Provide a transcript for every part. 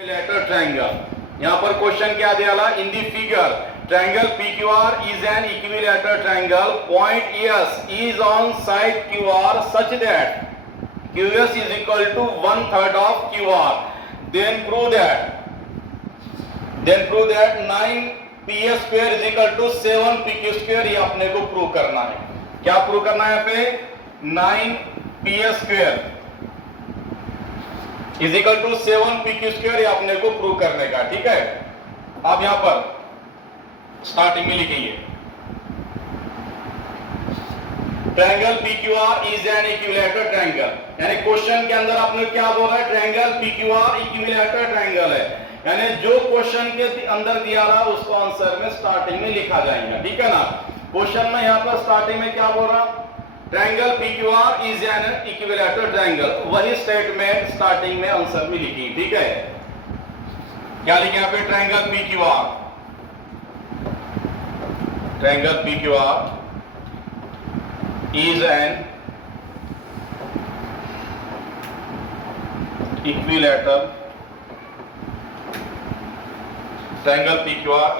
Equilateral triangle. यहाँ पर question क्या दिया in the figure triangle PQR is an equilateral triangle. Point S is on side QR such that QS is equal to 1/3 of QR. Then prove that 9PS square is equal to 7PQ square. ये अपने को prove करना है। क्या prove करना है यहाँ पे 9PS square is equal to 7PQ square, ये अपने को प्रूव करने का। ठीक है, अब यहां पर स्टार्टिंग में लिखेंगे triangle PQR is an equilateral triangle. यानी क्वेश्चन के अंदर आपने क्या बोला है, ट्रायंगल PQR इक्विलैटरल ट्रायंगल है। यानी जो क्वेश्चन के अंदर दिया रहा उसको आंसर में स्टार्टिंग में लिखा जाएगा। ठीक है ना, क्वेश्चन में यहां पर स्टार्टिंग में क्या बोल रहा, triangle PQR is an equilateral triangle, वही स्टेटमेंट स्टार्टिंग में आंसर में लिखी। ठीक है, क्या लिखे यहां पे triangle PQR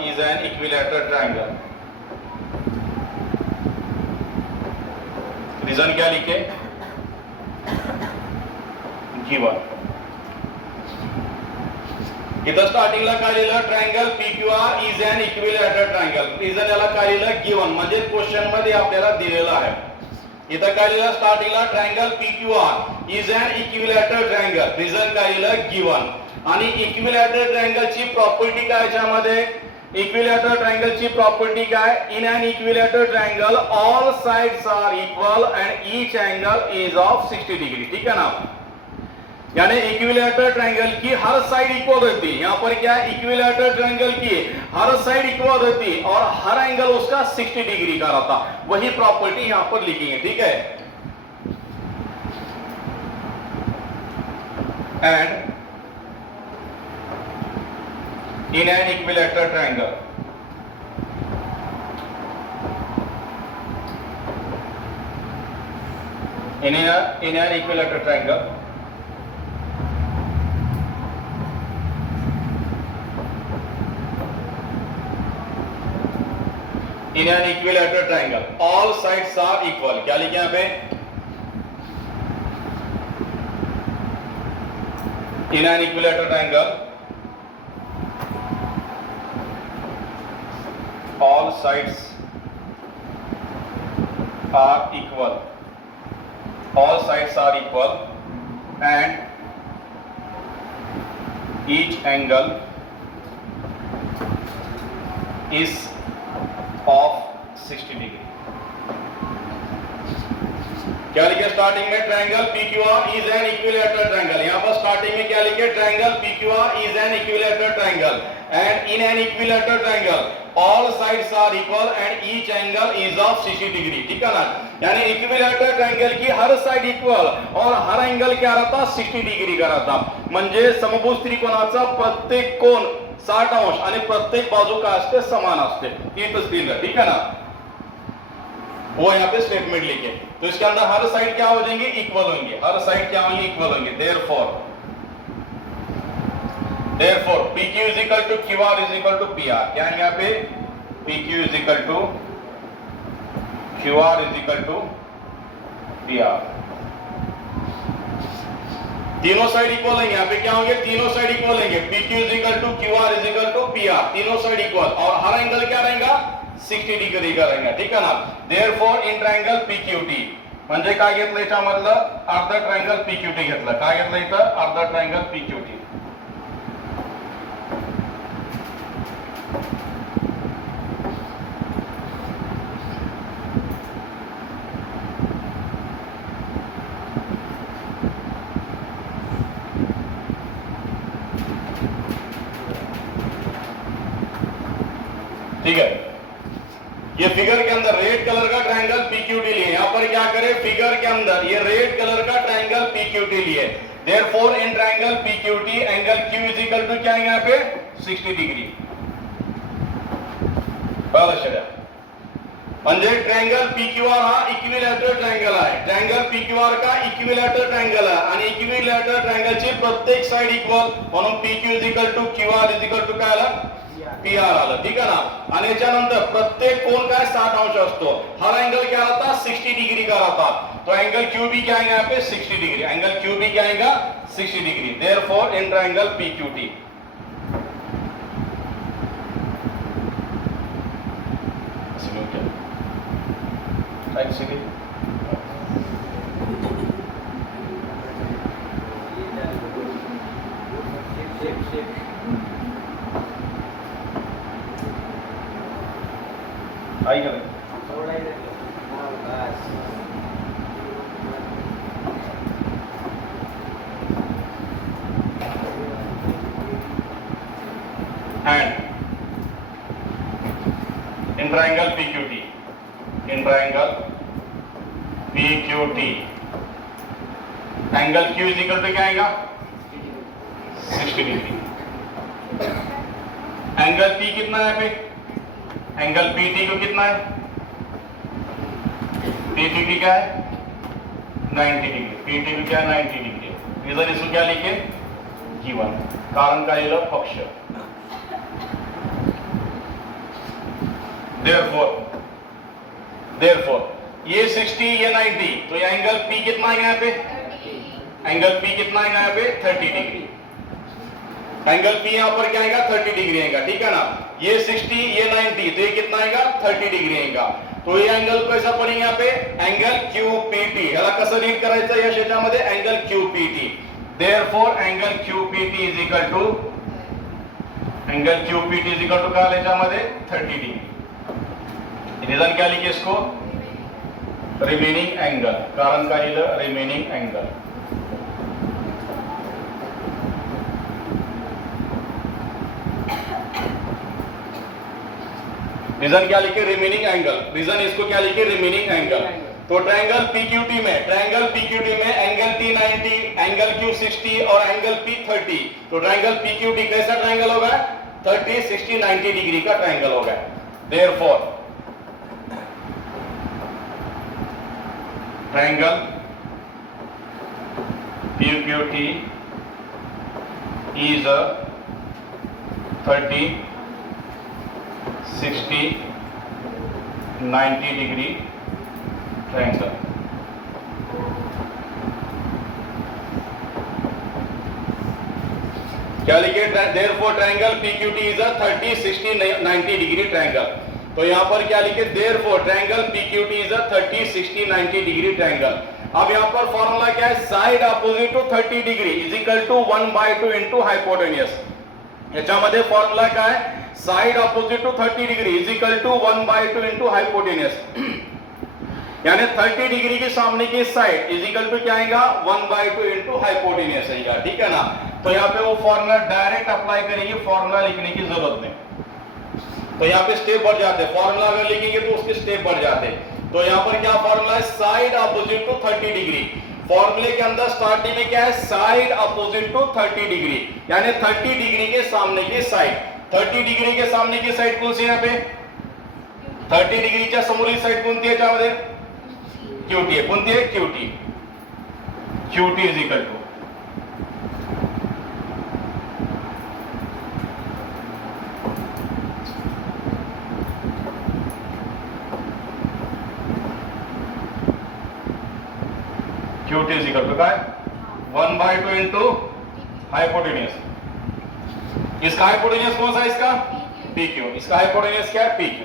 is an equilateral triangle. Reason क्या लिखे, गिवन। इथं स्टार्टिंगला काय लिहिलं, triangle PQR is an equilateral triangle. Reason याला काय लिहिलं, गिवन, म्हणजे क्वेश्चन मध्ये आपल्याला दिलेलं आहे। इथं काय लिहिलं स्टार्टिंगला, triangle PQR is an equilateral triangle, reason काय लिहिलं, गिवन। आणि इक्विलॅटरल ट्रायंगलची प्रॉपर्टी काय याच्यामध्ये, इक्विलॅटरल ट्रायंगलची प्रॉपर्टी काय, in an equilateral triangle all sides are equal and each angle is of 60 degree. ठीक है ना, यानी इक्विलैटरल ट्रायंगल की हर साइड इक्वल रहती है। यहाँ पर क्या है, इक्विलैटरल ट्रायंगल की हर साइड इक्वल रहती और हर एंगल उसका 60 डिग्री का रहता, वही प्रॉपर्टी यहाँ पर लिखी है। ठीक है, and in an equilateral triangle in an equilateral triangle all sides are equal। क्या लिखे यहाँ पे, in an equilateral triangle all sides are equal and each angle is of 60 degree. क्या लिखे स्टार्टिंग में, triangle PQR is an equilateral triangle. यहां पर starting में क्या लिखे, triangle PQR is an equilateral triangle and in an equilateral triangle all sides are equal and each angle is of 60 degree. ठीक है ना, यानी इक्विलैटरल ट्रायंगल की हर साइड इक्वल और हर एंगल क्या रहता, 60 डिग्री का रहता। म्हणजे समभुज त्रिकोणाचा प्रत्येक कोण 60 अंश आणि प्रत्येक बाजू काय असते, समान असते। इथंच दिलं। ठीक है ना, वो यहाँ पे स्टेटमेंट लिखे, तो इसके अंदर हर साइड क्या हो जाएंगे, इक्वल होंगे। हर साइड क्या होंगे, इक्वल होंगे। Therefore PQ is equal to QR is equal to PR। क्या है यहाँ पे, PQ is equal to QR is equal to PR। तीनों साइड इक्वल होंगे। यहाँ पे क्या होंगे, तीनों साइड इक्वल होंगे। PQ is equal to QR is equal to PR, तीनों साइड इक्वल और हर एंगल क्या रहेगा, 60 डिग्री का रहेगा। ठीक है ना, Therefore in triangle PQT म्हणजे काय घेतलं याच्यामधलं, अर्ध ट्रायंगल PQT घेतलं। काय घेतलं इथं, अर्ध ट्रायंगल PQT। ठीक है, ये फिगर के अंदर रेड कलर का ट्रायंगल PQT लिए। यहां पर क्या करें, फिगर के अंदर ये रेड कलर का ट्रायंगल PQT लिए। Therefore in triangle PQT angle Q is equal to क्या है यहाँ पे, 60 डिग्री। म्हणजे ट्रायंगल PQR हा इक्विलॅटरल ट्रायंगल आहे. ट्रायंगल PQR का इक्विलॅटरल ट्रायंगल आहे आणि इक्विलॅटरल ट्रायंगलची प्रत्येक साइड इक्वल, म्हणून PQ QR काय आलं, PR आलं. ठीक आहे ना. आणि याच्यानंतर प्रत्येक कोण काय 60 अंश असतो. हर एंगल क्या रहता, 60 डिग्री का रहता. तो एंगल QB क्या आएगा यहाँ पे, 60 डिग्री. एंगल QB क्या आएगा, 60 degree. Therefore in triangle PQT actually आई करें and in triangle PQT, in triangle PQT angle Q is equal to क्या आएगा, 60 डिग्री. एंगल P कितना है पे, एंगल PT को कितना है, PT क्या है 90 डिग्री. PT को क्या है 90 डिग्री. रीजन इसको क्या लिखे, गिवन, कारण का ये पक्ष. therefore ये 60 ये 90, तो ये एंगल P कितना आएगा यहाँ पे, एंगल P कितना आएगा यहाँ पे 30 डिग्री. एंगल P यहाँ पर क्या आएगा 30 डिग्री आएगा. ठीक है ना. ये 60 ये 90, तो ये कितना आएगा 30 डिग्री आएगा. तो ये एंगल कैसा पडेल यहाँ पे, एंगल QPT. याला कसं रीड करायचं या क्षेत्रामध्ये, angle QPT. Therefore angle QPT is equal to, angle QPT is equal to काय याच्यामध्ये 30 डिग्री. रीजन क्या लिखे इसको, रिमेनिंग एंगल, कारण का लिहिलं रिमेनिंग एंगल. रीजन क्या लिखे, रिमेनिंग एंगल. रीजन इसको क्या लिखे, रिमेनिंग एंगल. तो ट्रायंगल PQT में, ट्रायंगल PQT में एंगल T 90, एंगल Q 60 और एंगल P 30. तो ट्रायंगल PQT कैसा ट्रायंगल होगा, 30 60 90 डिग्री का ट्रायंगल होगा. Therefore triangle PQT is a 30 60 90 degree triangle. क्या लिखे, therefore triangle PQT is a 30 60 90 degree triangle. तो यहाँ पर क्या लिखे, therefore triangle PQT is a 30 60 90 degree triangle. अब यहाँ पर फॉर्मूला क्या है, side opposite to 30 degree is equal to 1/2 into hypotenuse. याच्यामध्ये फॉर्मूला काय, side opposite to 30 degree is equal to 1/2 into hypotenuse. यानी 30 डिग्री के सामने की साइड इज इक्वल टू क्या आएगा, 1/2 इंटू हायपोटेन्यूस आएगा. ठीक है ना. तो यहाँ पे वो फॉर्मूला डायरेक्ट अप्लाई करेंगे, फॉर्मूला लिखने की जरूरत नहीं. तो यहाँ पे स्टेप बढ़ जाते हैं, फॉर्मूला अगर लिखेंगे तो उसके स्टेप बढ़ जाते हैं. तो यहाँ पर क्या फॉर्मूला है, साइड अपोजिट टू 30 डिग्री. फॉर्मूले के अंदर स्टार्टिंग में क्या है, साइड अपोजिट टू 30 डिग्री, यानी 30 डिग्री के सामने की साइड. 30 डिग्री के सामने की साइड कौन सी यहाँ पे, 30 डिग्रीच्या समोरील साइड कोणती आहे याच्यामध्ये, QT आहे. कोणती आहे, QT. QT is equal to QT is equal to काय, 1/2 इंटू हाइपोटेन्यूस. इसका हाइपोटेन्यूस कौन सा है, इसका PQ. इसका हाइपोटेन्यूस क्या है, PQ.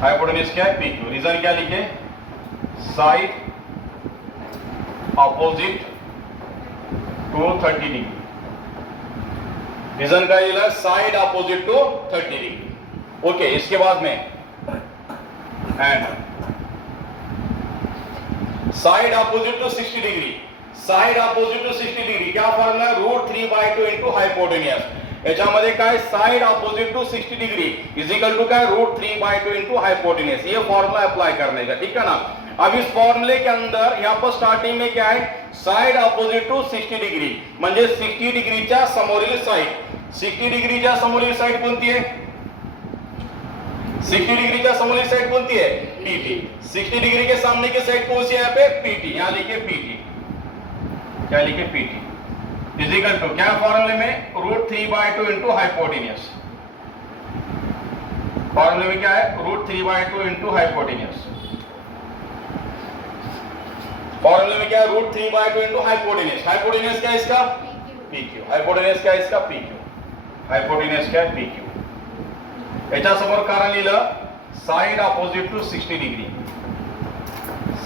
हाइपोटेन्यूस क्या है, PQ. रीजन क्या लिखे, side opposite to 30 degree. Reason का ये side opposite to 30 degree. Okay. इसके बाद में and side opposite to 60 degree. Side opposite to 60 degree क्या फॉर्मूला है, √3/2 इंटू हायपोटेन्यूस. याच्यामध्ये काय, side opposite to 60 degree is equal to काय, √3/2 इंटू हायपोटेन्यूस. ये फॉर्मूला अप्लाई करने का. ठीक है ना. अब इस फॉर्मूले के अंदर यहाँ पर स्टार्टिंग में क्या है, साइड अपोजिट टू 60 डिग्री म्हणजे 60 डिग्रीच्या समोरील साइड. 60 डिग्रीच्या समोरील साइड कोणती आहे, 60 डिग्री का समोलिक साइड कौन सी है? PT। 60 डिग्री के सामने की साइड कौन सी है यहाँ पे? PT। यहाँ लिखे PT, क्या लिखे? PT इजिकल टू क्या फॉर्मूले में? √3/2 इंटू हाइपोटेन्यूज। फॉर्मूले में क्या है? √3/2 इंटू हाइपोटेन्यूज। फॉर्मूले में क्या है? √3/2 इंटू हाइपोटेन्यूज। हाइपोटेन्यूज क्या है इसका? PQ। हाइपोटेन्यूज क्या है इसका? PQ। हाइपोटेन्यूज क्या है? PQ। याच्या समोर कारण लिहिलं side opposite to 60 degree,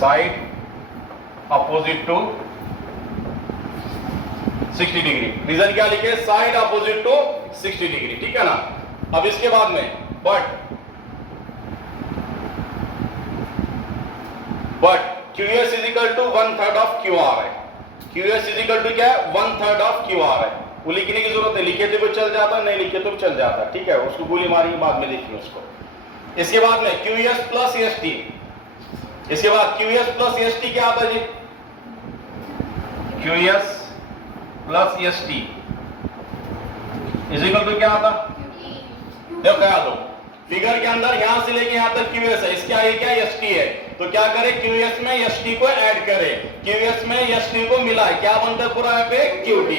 side opposite to 60 degree. Reason क्या लिखे? साइड अपोजिट टू 60 डिग्री, ठीक है ना। अब इसके बाद में but QS is equal to 1/3 of QR है। QS इज इक्वल टू क्या है? 1/3 ऑफ QR है। वो लिखने की जरूरत है, लिखे तो भी चल जाता, नहीं लिखे तो भी चल जाता, ठीक है। उसको गोली मारेंगे बाद में, देखिए उसको। इसके बाद में QS प्लस ST। इसके बाद QS प्लस ST क्या आता है जी? QS plus ST is equal to क्या आता? देखो क्या दो फिगर के अंदर यहां से लेके यहां तक QS है, इसके आगे क्या ST है, तो क्या करे? QS में ST को ऐड करे। QS में ST को मिला है, क्या बनतं पुरा यहाँ पे? QT।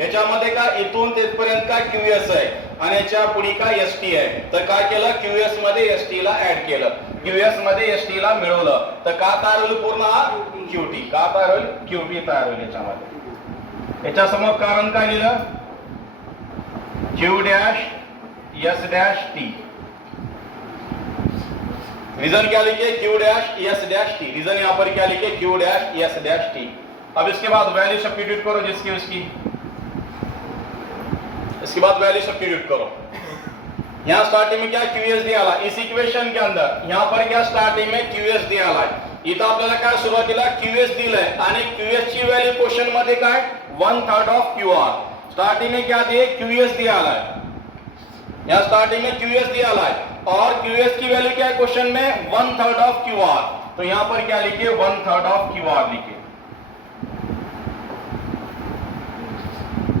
याच्यामध्ये का इथून तिथपर्यंत का QS आहे आणि याच्या पुढे का ST आहे, तर काय केलं? QS मध्ये ST ला ऐड केलं, QS मध्ये ST ला मिळवलं, तर का तयार होईल? पूर्ण हा QT। का तयार होईल? QT तयार होईल याच्यामध्ये। याच्या समोर कारण काय लिहिलं? Q dash S dash T। Reason क्या लिखे? Q dash S dash T। Reason यहां पर क्या लिखे? Q dash S dash T। अब इसके बाद वैल्यू सब्स्टिट्यूट करो जिसकी उसकी, इसके बाद वैल्यू सब्स्टिट्यूट करो। यहां स्टार्टिंग में क्या QS दियाला, इस इक्वेशन के अंदर यहां पर क्या स्टार्टिंग में QS दियाला आहे। इथं आपल्याला काय सुरुवातीला QS दिलाय आणि QS ची व्हॅल्यू क्वेश्चन मध्ये काय? 1/3 ऑफ QR। स्टार्टिंग में क्या दिए? QS दियाला है, यहां स्टार्टिंग में QS दियाला है और QS की वैल्यू क्या है क्वेश्चन में? 1/3 ऑफ QR। तो यहां पर क्या लिखे? 1/3 ऑफ QR लिखे।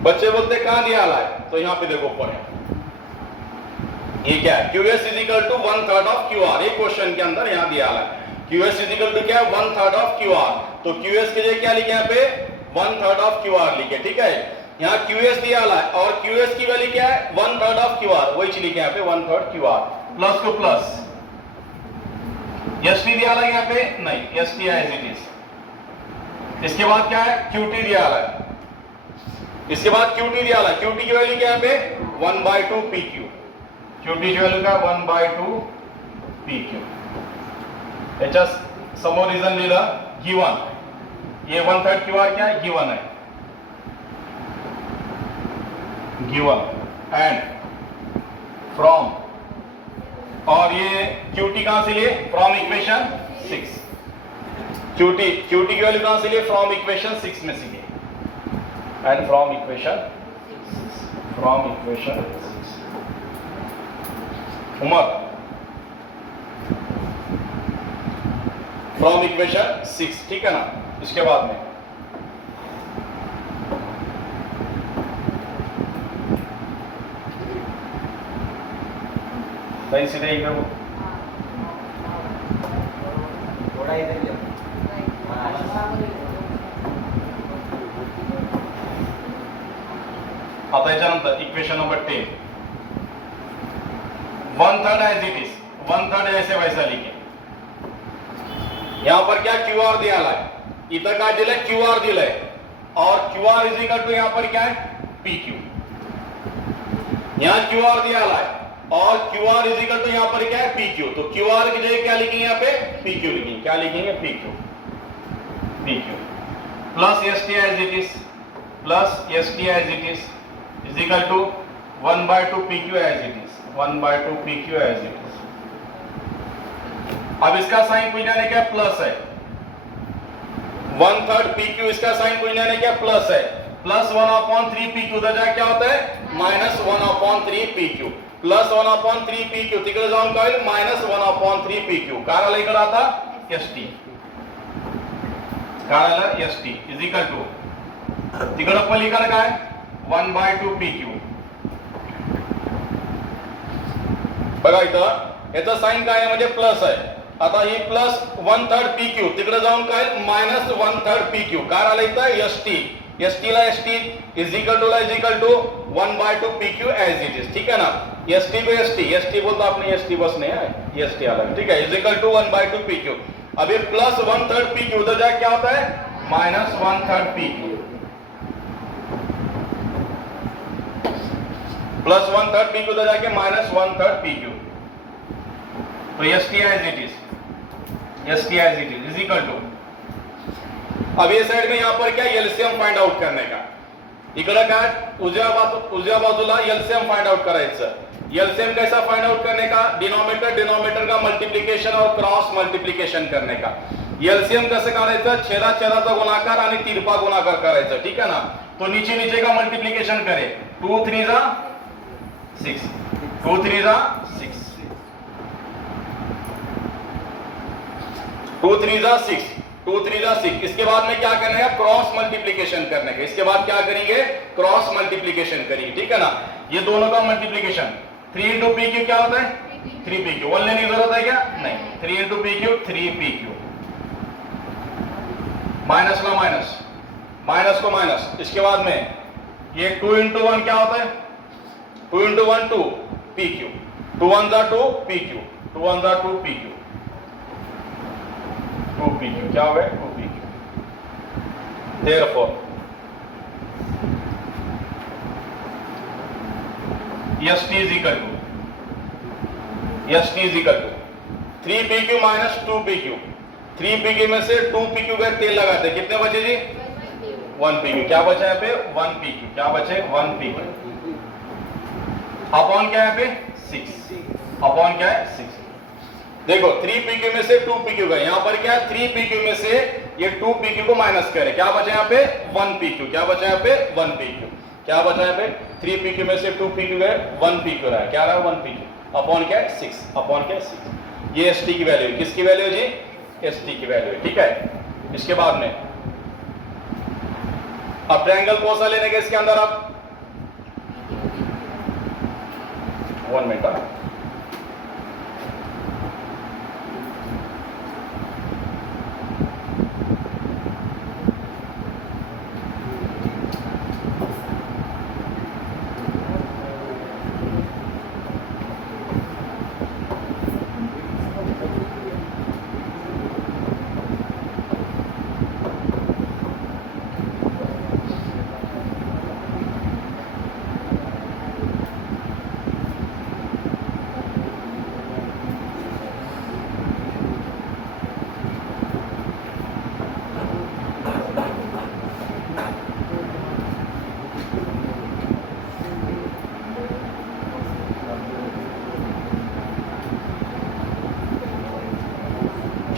बच्चे बोलते कहां दियाला है, तो यहां पे देखो ऊपर है, ये क्या है? QS is equal to 1/3 of QR। ये क्वेश्चन के अंदर यहां दियाला है QS इज इक्वल टू क्या? 1/3 ऑफ QR। तो QS के लिए क्या लिखे यहाँ पे? 1/3 ऑफ QR लिखे, ठीक है। यहाँ QS दियाला है और QS की वैल्यू क्या है? 1/3 ऑफ QR, वही चीज लिखे यहाँ पे 1/3 QR। Plus two plus ST दियाला यहाँ पे नहीं, ST एज इट इज। इसके बाद क्या है? QT दियाला है, इसके बाद QT दियाला है। QT की वैल्यू क्या है पे? 1/2 PQ। QT की वैल्यू क्या? 1/2 PQ। याच्या समोर रिजन लिहिलं गिवन, ये 1/3 QR क्या है? गिवन है, गिवन एंड फ्रॉम, और ये QT कहां से लिए? From equation 6। QT की वैल्यू कहां से लिए? फ्रॉम इक्वेशन 6 में से लिए, एंड फ्रॉम इक्वेशन 6। उमर फ्रॉम इक्वेशन 6, ठीक है ना। इसके बाद में सही सीधे इधर थोड़ा इधर ले। आता याच्यानंतर equation number 10, 1/3 as it is, 1/3 ऐसे वैसा लिखे। यहां पर क्या? QR दिया है, इधर का दिलय QR दिलय, और QR इज इक्वल टू यहां पर क्या है? PQ। यहां QR दिया है और QR इज इक्वल टू यहां पर क्या है? PQ। तो QR की जगह क्या लिखेंगे यहाँ पे? PQ लिखेंगे। क्या लिखेंगे? PQ plus ST as it is, plus ST as it is equal to 1/2 PQ as it is, 1/2 PQ as it is. अब इसका साइन कोई जाने क्या? प्लस है। 1/3 PQ, इसका साइन कोई जाने क्या? प्लस है। प्लस 1/3 PQ उधर जा क्या होता है? Minus 1/3 PQ। प्लस 1/3 PQ तिकडे जाऊन काय होईल? Minus 1/3 PQ। काय आलं इकडे आता? ST। काय आलं? ST इज इक्वल टू तिकडे पलीकडे काय? 1/2 PQ। बघा इथं याचा साइन काय आहे म्हणजे प्लस आहे. आता ही प्लस 1/3 PQ तिकडे जाऊन काय मायनस 1/3 PQ काय आलं इथं ST. ST ला ST इज इक्वल टू ला is equal to 1/2 PQ as it is. ठीक है ना. ST को ST बोलता आपने ST बस नहीं है ST आला. ठीक है इज इक्वल टू 1/2 PQ. अब ये प्लस 1/3 PQ उधर जाके क्या होता है माइनस 1/3 PQ प्लस 1/3 PQ उधर जाके माइनस 1/3 PQ. तो ST as it is is equal to. अब ये साइड में यहां पर क्या एलसीएम फाइंड आउट करने का. इकडे काय उजव्या बाजूला एलसीएम फाइंड आउट करायचं. एलसीएम कैसा फाइंड आउट करने का डिनोमिनेटर का मल्टीप्लिकेशन और क्रॉस मल्टीप्लिकेशन करने का. एलसीएम कसं करायचं छेदाचा गुणाकार आणि तिरपा गुणाकार करायचं. ठीक है ना. तो नीचे का मल्टीप्लिकेशन करे 2 3 जा 6 2 3 जा 6 2 3 जा 6 2 3 जा 6. इसके बाद में क्या करने का क्रॉस मल्टीप्लिकेशन करने का. इसके बाद क्या करेंगे क्रॉस मल्टीप्लिकेशन करेंगे. ठीक है ना. ये दोनों का मल्टीप्लिकेशन 3 into PQ क्या होता है 3 PQ. 1 लेने की जरूरत है क्या नहीं. 3 into PQ 3 PQ. माइनस ला माइनस को माइनस. इसके बाद में ये 2 into 1 क्या होता है 2 into 1 2 PQ. 2 1 जा 2 PQ 2 1 जा 2 PQ 2 PQ क्या हो गया 2 PQ. Therefore ST is equal to 3 PQ minus 2 PQ. 3 PQ में से 2 PQ का तेल लगाते हैं. कितने बचे जी 1 PQ. क्या बचा यहाँ पे 1 PQ. क्या बचे 1 PQ. अपॉन क्या है पे 6. अपॉन क्या है 6. देखो 3 PQ में से 2 PQ गए. यहाँ पर क्या है 3 PQ में से ये 2 PQ को माइनस करें. क्या बचा यहाँ पे 1 PQ. क्या बचा यहाँ पे 1 PQ. क्या बचा यहाँ पे 3 PQ में से 2 PQ गए 1 PQ रहा. क्या रहा 1 PQ. अपॉन क्या है 6. अपॉन क्या है 6. ये ST की वैल्यू. किसकी वैल्यू जी ST की वैल्यू है. ठीक है. इसके बाद में अब ट्रायंगल कौन सा लेने का इसके अंदर आप 1 मिनट.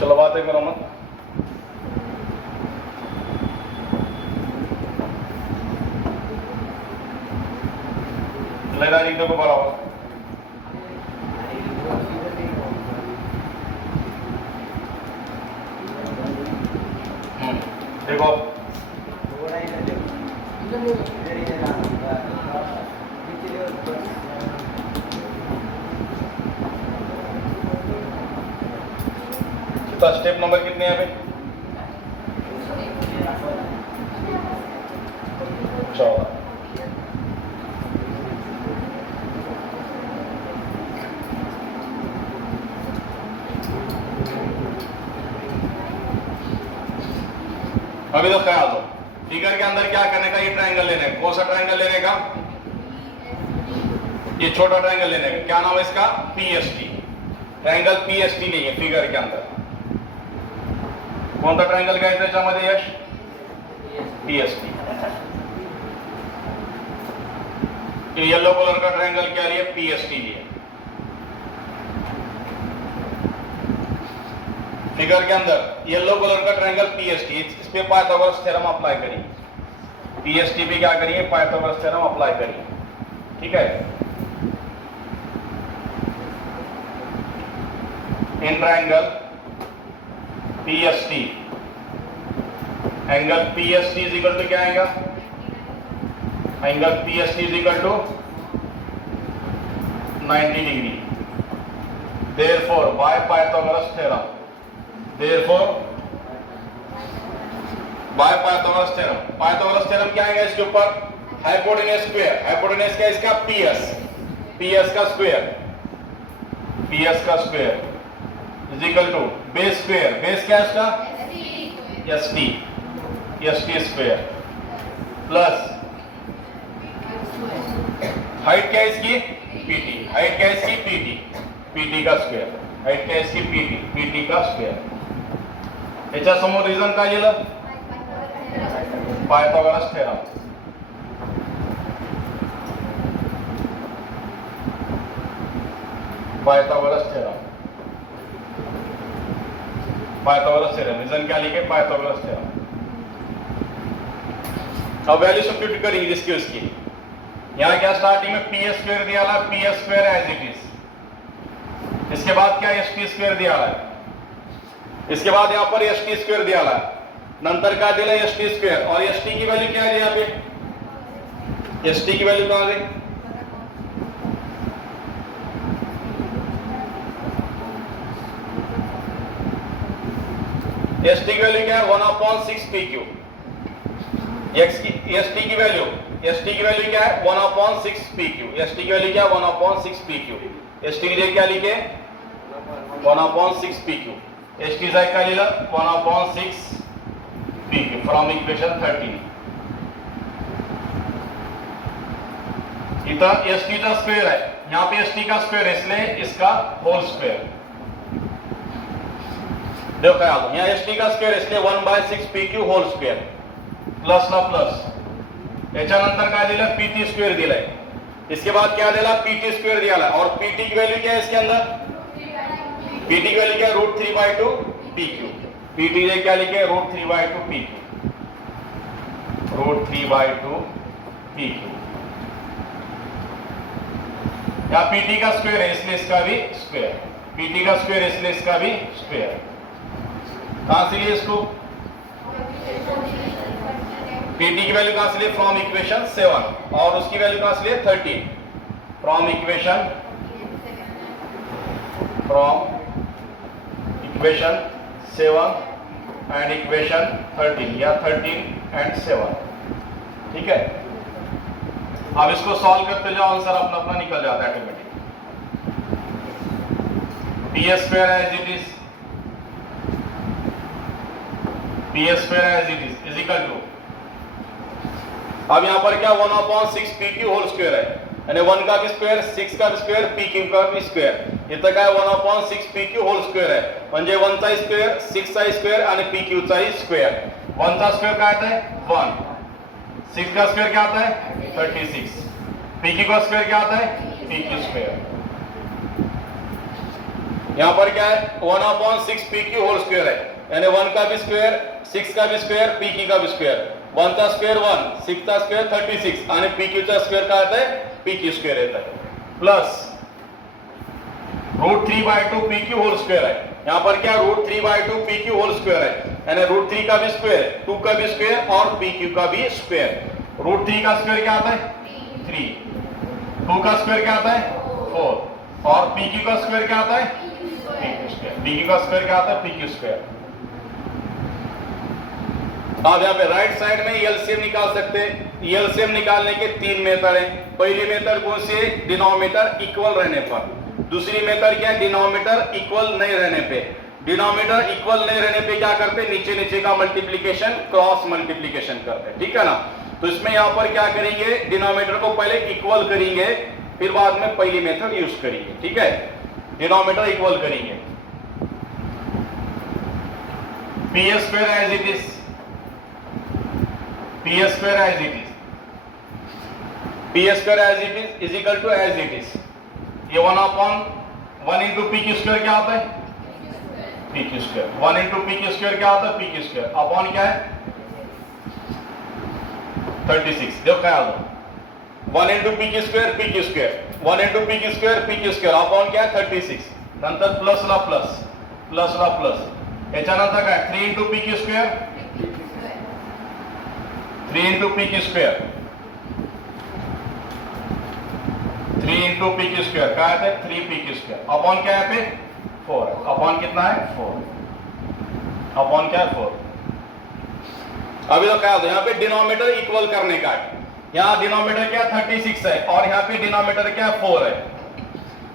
चलो बात है करो मत. लेना लिख दो बराबर. देखो स्टेप नंबर कितने हैं अभी 14. अभी तो ख्याल दो फिगर के अंदर क्या करने का. ये ट्रायंगल लेने का. कौन सा ट्रायंगल लेने का ये छोटा ट्रायंगल लेने का. क्या नाम है इसका PST. ट्रायंगल PST नहीं है फिगर के अंदर. कोणता ट्रायंगल घ्यायचा त्याच्यामध्ये यश PST. ये येलो कलर का ट्रायंगल क्या लिए PST लिए. फिगर के अंदर येलो कलर का ट्रायंगल PST. इस पे पाइथागोरस थ्योरम अप्लाई करिए. PST पे क्या करिए पाइथागोरस थ्योरम अप्लाई करिए. ठीक है. In triangle PST angle PST is equal to क्या आएगा angle PST is equal to 90 degree. Therefore, by Pythagoras theorem. Therefore, by Pythagoras theorem. Pythagoras theorem क्या है इसके ऊपर? Hypotenuse square. हाइपोटेन्यूज क्या है इसका? PS. PS का स्क्वायर. PS का square is equal to base square. Base क्या है इसका? ST. ST square plus height क्या है इसकी? PT. हाइट क्या है इसकी? PT. PT का स्क्वायर. हाइट क्या है इसकी? PT. PT का स्क्वायर. याच्या समोर रिझन काय लिहिलं? Pythagoras theorem. Pythagoras theorem. Pythagoras theorem. Reason क्या लिखे? Pythagoras theorem. अब वैल्यू सब्स्टिट्यूट करेंगे इसकी उसकी. यहाँ क्या स्टार्टिंग में PS स्क्वायर दिया है, PS square as it is. इसके बाद क्या ST स्क्वायर दिया है. इसके बाद यहाँ पर ST स्क्वायर दिया है. नंतर काय दिला? ST square. और ST की वैल्यू क्या है यहाँ पे? ST की वैल्यू कहाँ है? ST की वैल्यू क्या है? 1/6 PQ. ST की वैल्यू क्या है? 1/6 PQ. ST की वैल्यू क्या है? 1/6 PQ. ST की जगह क्या लिखे? 1/6 PQ. ST जाय काय लिहिलं? 1/6 PQ फ्रॉम इक्वेशन 13. इथं ST का स्क्वायर है, यहाँ पे ST का स्क्वायर है, इसलिए इसका होल स्क्वायर. देखो क्या आता है? यहाँ ST का स्क्वायर इसलिए 1/6 PQ होल स्क्वायर प्लस ना प्लस. याच्यानंतर काय दिलं? PT स्क्वायर दिलाय. इसके बाद क्या दिला? PT स्क्वायर दिला. और PT की वैल्यू क्या है इसके अंदर? PT की वैल्यू क्या है? √3/2 PQ. PT ने क्या लिखे? √3/2 PQ. √3/2 PQ. यहाँ PT का स्क्वायर है इसलिए इसका भी स्क्वायर. PT का स्क्वायर इसलिए इसका भी स्क्वायर. कहां से लिए इसको? PT की वैल्यू कहां से लिए? From equation 7. और उसकी वैल्यू कहां से लिए? 13. फ्रॉम इक्वेशन 7 एंड इक्वेशन 13 या 13 एंड 7. ठीक है. अब इसको सॉल्व करते जाओ, आंसर अपना अपना निकल जाता है automatic. PS square as it is, PS square as it is equal to, अब यहां पर क्या? 1/6 PQ होल स्क्वायर है. यानी 1 का भी स्क्वायर, 6 का भी स्क्वायर, PQ का भी स्क्वायर. इथं काय? 1/6 PQ होल स्क्वायर आहे. म्हणजे 1 चा स्क्वायर, 6 चा स्क्वायर आणि PQ चा स्क्वायर. 1 चा स्क्वायर काय आता है? 1. 6 का स्क्वायर क्या आता है? 36. PQ का स्क्वायर क्या आता है? PQ square. यहां पर क्या है? 1/6 PQ होल स्क्वायर है. यानी 1 का भी स्क्वायर, 6 का भी स्क्वायर, PQ का भी स्क्वायर. 1 चा स्क्वायर 1, 6 चा स्क्वायर 36 आणि PQ चा स्क्वायर काय आता है? PQ स्क्वायर येता है. प्लस √3/2 PQ होल स्क्वायर है. यहाँ पर क्या? √3/2 PQ होल स्क्वायर है. यानी √3 का भी स्क्वायर, 2 का भी स्क्वायर और PQ का भी स्क्वायर. √3 का स्क्वायर क्या आता है? 3. 2 का स्क्वायर क्या आता है? 4. और PQ का स्क्वायर क्या आता है? PQ square. PQ का स्क्वायर क्या आता है? PQ square. अब यहाँ पे राइट साइड में एलसीएम निकाल सकते हैं. एलसीएम निकालने के 3 मेथड हैं. पहली मेथड कौन सी है? डिनोमिनेटर इक्वल रहने पर. दूसरी मेथड क्या है? डिनोमिनेटर इक्वल नहीं रहने पे. डिनोमिनेटर इक्वल नहीं रहने पे क्या करते? नीचे नीचे का मल्टीप्लिकेशन, क्रॉस मल्टीप्लिकेशन करते हैं. ठीक है ना. तो इसमें यहाँ पर क्या करेंगे? डिनोमिनेटर को पहले इक्वल करेंगे, फिर बाद में पहली मेथड यूज करेंगे. ठीक है. डिनोमिनेटर इक्वल करेंगे. PS square as it is, PS square as it is, PS square as it is is equal to as it is. ये 1/1 इंटू PQ स्क्वायर क्या आता है? PQ square. 1 into PQ square क्या आता है? PQ square. Upon क्या है? 36. देखो क्या आता है? 1 into PQ square, PQ square. 1 into PQ square, PQ square. Upon क्या है? 36. नंतर प्लस ला प्लस, प्लस ला प्लस. याच्यानंतर काय? 3 into PQ square, 3 into PQ square, 3 into P Q square क्या है 3 पी क्यू स्क्वायर अपॉन क्या है पे 4 है अपॉन कितना है 4 अपॉन क्या है 4। अभी तो क्या होता है यहाँ पे डिनोमिनेटर इक्वल करने का है। यहाँ डिनोमिनेटर क्या 36 है और यहाँ पे डिनोमिनेटर क्या 4 है।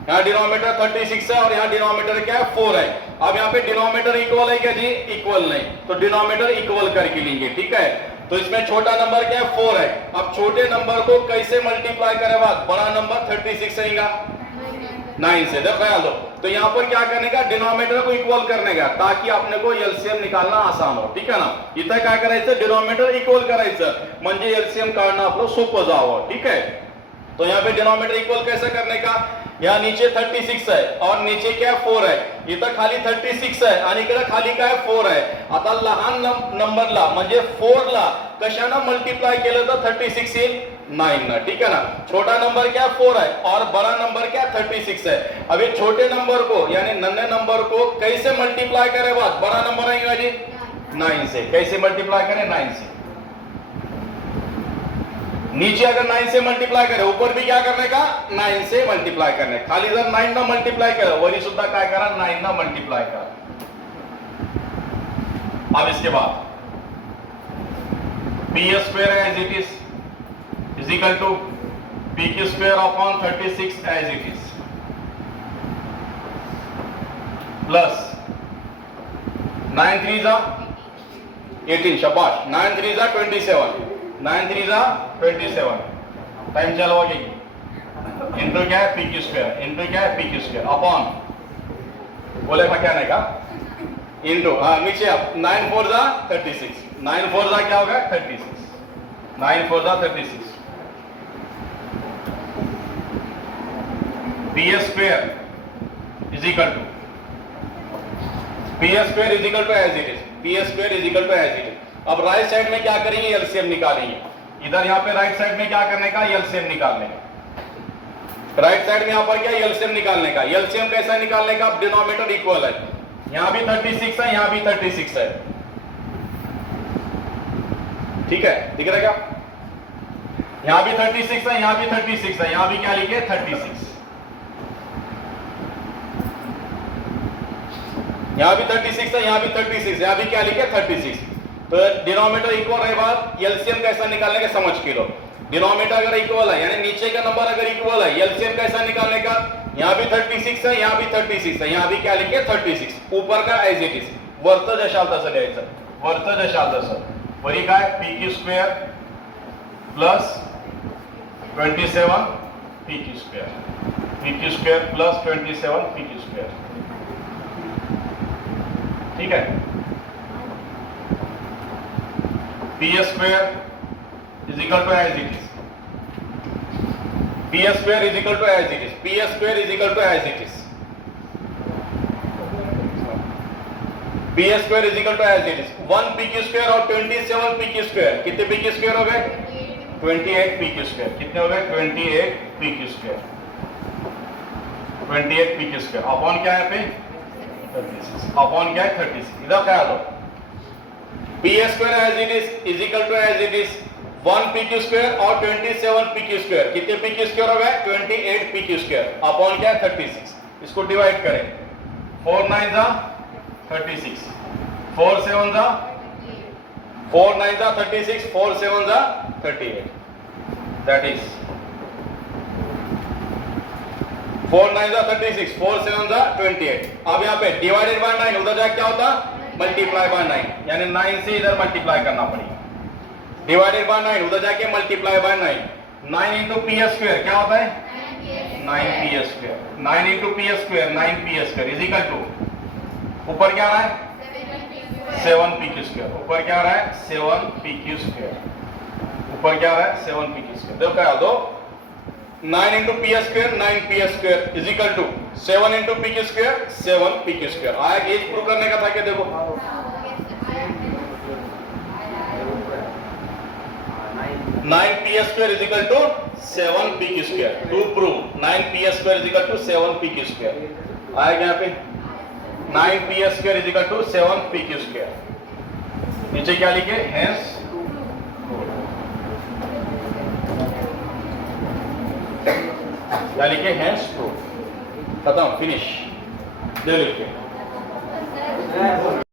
यहाँ डिनोमिनेटर 36 है और यहाँ डिनोमिनेटर क्या है 4 है। अब यहाँ पे डिनोमिनेटर इक्वल है क्या जी इक्वल नहीं तो डिनोमिनेटर इक्वल करके लेंगे ठीक है। तो इसमें छोटा नंबर क्या है 4 है। अब छोटे नंबर को कैसे मल्टीप्लाई करेगा बड़ा नंबर 36 आएगा 9 से देखो ख्याल दो। तो यहाँ पर क्या करने का डिनोमिनेटर को इक्वल करने का ताकि अपने को एलसीएम निकालना आसान हो ठीक है ना। इथं काय करायचं डिनोमिनेटर इक्वल करायचं म्हणजे एलसीएम काढणं आपलं सोपं जावं ठीक है। तो यहाँ पे डिनोमिनेटर इक्वल कैसे करने का यहाँ नीचे 36 है और नीचे क्या 4 है इथं खाली 36 है आणि इकडे खाली काय 4 आहे। आता लहान नंबरला म्हणजे 4 ला कशाने मल्टीप्लाई केलं तर 36 येईल 9 ना ठीक है ना। छोटा नंबर क्या 4 है और बड़ा नंबर क्या 36 है। अभी छोटे नंबर को यानी नन्हे नंबर को कैसे मल्टीप्लाई करें बात बड़ा नंबर आएगा जी 9 से। कैसे मल्टीप्लाई करें 9 से। नीचे अगर 9 से मल्टीप्लाई करें ऊपर भी क्या करने का 9 से मल्टीप्लाई करने खाली जर 9 ना मल्टीप्लाई करें वरी सुद्धा काय करा 9 ना मल्टीप्लाई करा। अब इसके बाद P square as it is equal to P Q square upon 36 as it is plus 9 3 जा 18 शाबाश 9 3 जा 27 9 3 जा 27 टाइम चलो आगे इंटू क्या है पी क्यू स्क्वायर इंटू क्या है पी क्यू स्क्वायर अपॉन बोले क्या नहीं का इंटू हाँ नीचे अब 9 4 जा 36 9 4 जा क्या होगा 36 9 4 जा 36 P square is equal to P square is equal to as it is P square is equal to as it is. अब राइट साइड में क्या करेंगे एलसीएम निकालेंगे। इधर यहाँ पे राइट साइड में क्या करने का एलसीएम निकालने का। राइट साइड में यहाँ पर क्या एलसीएम निकालने का। एलसीएम कैसा निकालने का डिनोमिनेटर इक्वल है यहाँ भी 36 है यहाँ भी 36 है ठीक है दिख रहा है क्या यहाँ भी 36 है यहाँ भी 36 है यहाँ भी क्या लिखे 36 यहाँ भी 36 है यहाँ भी 36 यहाँ भी क्या लिखे 36। तो डिनोमिनेटर इक्वल रहे बाद एलसीएम कैसा निकालने का समझ के लो। डिनोमिनेटर अगर इक्वल है यानी नीचे का नंबर अगर इक्वल है एलसीएम कैसा निकालने का यहाँ भी 36 है यहाँ भी 36 है यहाँ भी क्या लिखे 36 ऊपर का एज इट इज वरत जशाल तसं लिहायचं वरत जशाल तसं वरी काय P Q square plus 27 P Q square plus 27 P Q square ठीक है। P square is equal to as it is P square is equal to as it is P square is equal to as it is P square is equal to as it is 1 P Q square और 27 P Q square कितने P Q square हो गए 28 P Q square कितने हो गए 28 P Q square 28 P Q square upon क्या है पे 36 अपॉन क्या है 36। इधर क्या लो P square as it is equal to as it is 1 P Q square और 27 पी क्यू स्क्वायर कितने पी क्यू स्क्वायर हो गए 28 पी क्यू स्क्वायर अपॉन क्या है 36। इसको डिवाइड करें 4 9 जा 36 4 7 जा 4 9 जा 36 4 7 जा 38 दैट इज 4 9 जा 36 4 7 जा 28। अब यहाँ पे डिवाइडेड बाय 9 उधर जाके क्या होता मल्टीप्लाई बाय 9 यानी 9 से इधर मल्टीप्लाई करना पड़ेगा। डिवाइडेड बाय 9 उधर जाके multiply by 9 9 into P square क्या होता है 9 P square 9 into P square 9 P square is equal to ऊपर क्या आ रहा है 7 पी क्यू स्क्वायर ऊपर क्या आ रहा है 7 पी क्यू स्क्वायर ऊपर क्या आ रहा है 7 पी क्यू स्क्वायर। देखो क्या दो 9 into P square 9 P square is equal to 7 into P Q square 7 P Q square. आया एज प्रूव करने का था क्या देखो 9 P square is equal to 7 P Q square to prove 9 P square is equal to 7 P Q square. आया यहाँ पे 9 P square is equal to 7 P Q square नीचे क्या लिखे हेंस यानी कि हैंड्स प्रूफ खत्म फिनिश ले लिखिए सर